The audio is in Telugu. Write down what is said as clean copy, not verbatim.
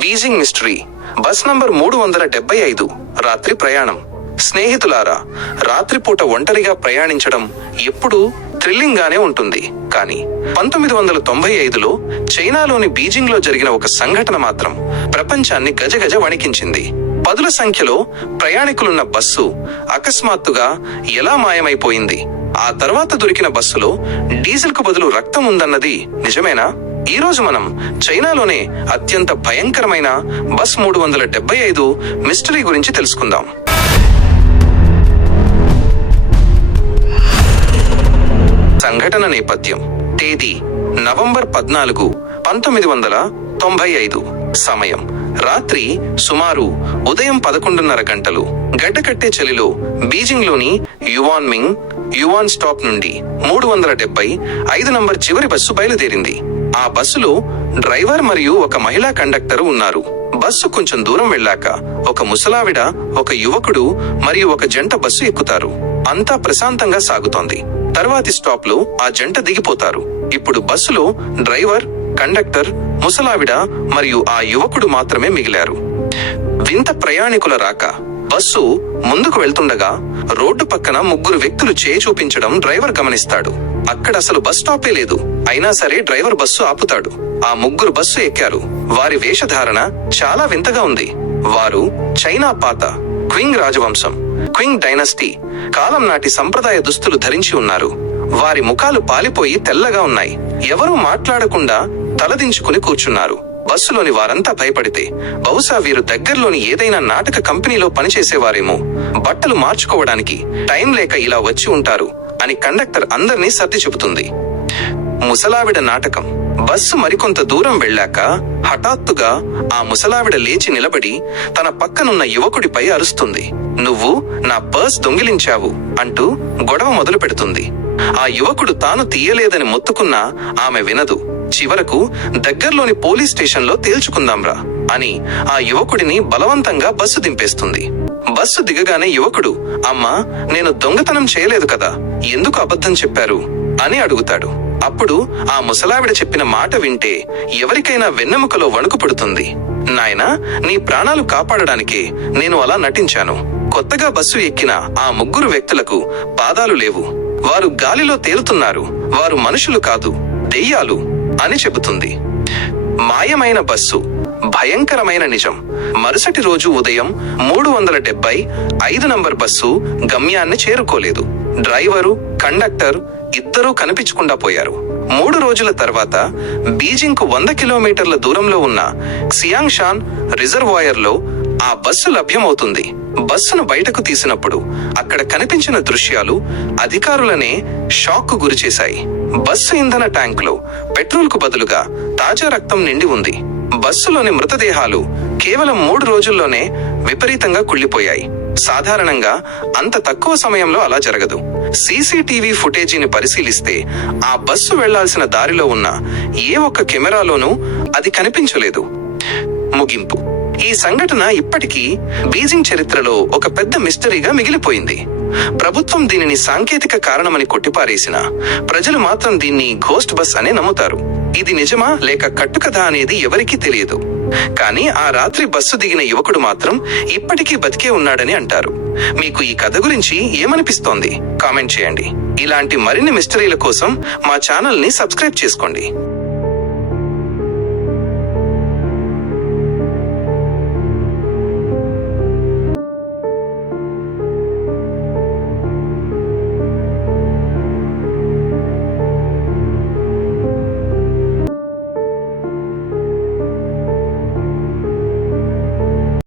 Beijing mystery. Bus number 375. రాత్రి ప్రయాణం. స్నేహితులారా, రాత్రిపూట ఒంటరిగా ప్రయాణించడం ఎప్పుడూ థ్రిల్లింగ్ గానే ఉంటుంది. కానీ 1995లో చైనాలోని బీజింగ్ లో జరిగిన ఒక సంఘటన మాత్రం ప్రపంచాన్ని గజగజ వణికించింది. పదుల సంఖ్యలో ప్రయాణికులున్న బస్సు అకస్మాత్తుగా ఎలా మాయమైపోయింది? ఆ తర్వాత దొరికిన బస్సులో డీజిల్ కు బదులు రక్తం ఉందన్నది నిజమేనా? ఈ రోజు మనం చైనాలోనే అత్యంత భయంకరమైన బస్ 375 మిస్టరీ గురించి తెలుసుకుందాం. సంఘటన నేపథ్యం. తేదీ నవంబర్ 14, 1995. సమయం రాత్రి సుమారు ఉదయం 11:30 గంటలు. గడ్డకట్టే చలిలో బీజింగ్ లోని యువాన్ స్టాప్ నుండి 375 నంబర్ చివరి బస్సు బయలుదేరింది. ఆ బస్సులో డ్రైవర్ మరియు ఒక మహిళా కండక్టర్ ఉన్నారు. బస్సు కొంచెం దూరం వెళ్ళాక ఒక ముసలావిడ, ఒక యువకుడు మరియు ఒక జంట బస్సు ఎక్కుతారు. అంతా ప్రశాంతంగా సాగుతోంది. తర్వాతి స్టాప్ లో ఆ జంట దిగిపోతారు. ఇప్పుడు బస్సులో డ్రైవర్, కండక్టర్, ముసలావిడ మరియు ఆ యువకుడు మాత్రమే మిగిలారు. వింత ప్రయాణికుల రాక. బస్సు ముందుకు వెళ్తుండగా రోడ్డు పక్కన 3 వ్యక్తులు చేయి చూపించడం డ్రైవర్ గమనిస్తాడు. అక్కడ అసలు బస్ స్టాపే లేదు. అయినా సరే డ్రైవర్ బస్సు ఆపుతాడు. ఆ 3 బస్సు ఎక్కారు. వారి వేషధారణ చాలా వింతగా ఉంది. వారు చైనా పాత క్వింగ్ రాజవంశం, క్వింగ్ డైనస్టీ కాలం నాటి సంప్రదాయ దుస్తులు ధరించి ఉన్నారు. వారి ముఖాలు పాలిపోయి తెల్లగా ఉన్నాయి. ఎవరూ మాట్లాడకుండా తలదించుకుని కూర్చున్నారు. బస్సులోని వారంతా భయపడితే బహుశా వీరు దగ్గరలోని ఏదైనా నాటక కంపెనీలో పనిచేసేవారేమో, బట్టలు మార్చుకోవడానికి టైం లేక ఇలా వచ్చి ఉంటారు అని కండక్టర్ అందర్నీ సర్ది చెబుతుంది. ముసలావిడ నాటకం. బస్సు మరికొంత దూరం వెళ్ళాక హఠాత్తుగా ఆ ముసలావిడ లేచి నిలబడి తన పక్కనున్న యువకుడిపై అరుస్తుంది. "నువ్వు నా పర్స్ దొంగిలించావు" అంటూ గొడవ మొదలు పెడుతుంది. ఆ యువకుడు తాను తీయలేదని మొత్తుకున్నా ఆమె వినదు. చివరకు దగ్గర్లోని పోలీస్ స్టేషన్లో తేల్చుకుందాంరా అని ఆ యువకుడిని బలవంతంగా బస్సు దింపేస్తుంది. బస్సు దిగగానే యువకుడు, "అమ్మా, నేను దొంగతనం చేయలేదు కదా, ఎందుకు అబద్ధం చెప్పారు?" అని అడుగుతాడు. అప్పుడు ఆ ముసలావిడ చెప్పిన మాట వింటే ఎవరికైనా వెన్నెముకలో వణుకు పుడుతుంది. "నాయనా, నీ ప్రాణాలు కాపాడడానికే నేను అలా నటించాను. కొత్తగా బస్సు ఎక్కిన ఆ 3 వ్యక్తులకు పాదాలు లేవు. వారు గాలిలో తేలుతున్నారు. వారు మనుషులు కాదు, దెయ్యాలు" అని చెబుతుంది. మాయమైన బస్సు. భయంకరమైన నిజం. మరుసటి రోజు ఉదయం 375 నంబర్ బస్సు గమ్యాన్ని చేరుకోలేదు. డ్రైవరు, కండక్టర్ ఇద్దరూ కనిపించకుండా పోయారు. 3 రోజుల తర్వాత బీజింగ్ కు 100 కిలోమీటర్ల దూరంలో ఉన్న క్సియాంగ్షాన్ రిజర్వాయర్ లో ఆ బస్సు లభ్యమవుతుంది. బస్సును బయటకు తీసినప్పుడు అక్కడ కనిపించిన దృశ్యాలు అధికారులనే షాక్ కు గురిచేశాయి. బస్సు ఇంధన ట్యాంకులో పెట్రోల్ కు బదులుగా తాజా రక్తం నిండి ఉంది. బస్సులోని మృతదేహాలు కేవలం 3 రోజుల్లోనే విపరీతంగా కుళ్ళిపోయాయి. సాధారణంగా అంత తక్కువ సమయంలో అలా జరగదు. సీసీటీవీ ఫుటేజీని పరిశీలిస్తే ఆ బస్సు వెళ్లాల్సిన దారిలో ఉన్న ఏ ఒక్క కెమెరాలోనూ అది కనిపించలేదు. ముగింపు. ఈ సంఘటన ఇప్పటికీ బీజింగ్ చరిత్రలో ఒక పెద్ద మిస్టరీగా మిగిలిపోయింది. ప్రభుత్వం దీనిని సాంకేతిక కారణమని కొట్టిపారేసిన ప్రజలు మాత్రం దీన్ని ఘోస్ట్ బస్ అనే నమ్ముతారు. ఇది నిజమా లేక కట్టుకథ అనేది ఎవరికీ తెలియదు. కానీ ఆ రాత్రి బస్సు దిగిన యువకుడు మాత్రం ఇప్పటికీ బతికే ఉన్నాడని అంటారు. మీకు ఈ కథ గురించి ఏమనిపిస్తోంది? కామెంట్ చేయండి. ఇలాంటి మరిన్ని మిస్టరీల కోసం మా ఛానల్ ని సబ్స్క్రైబ్ చేసుకోండి.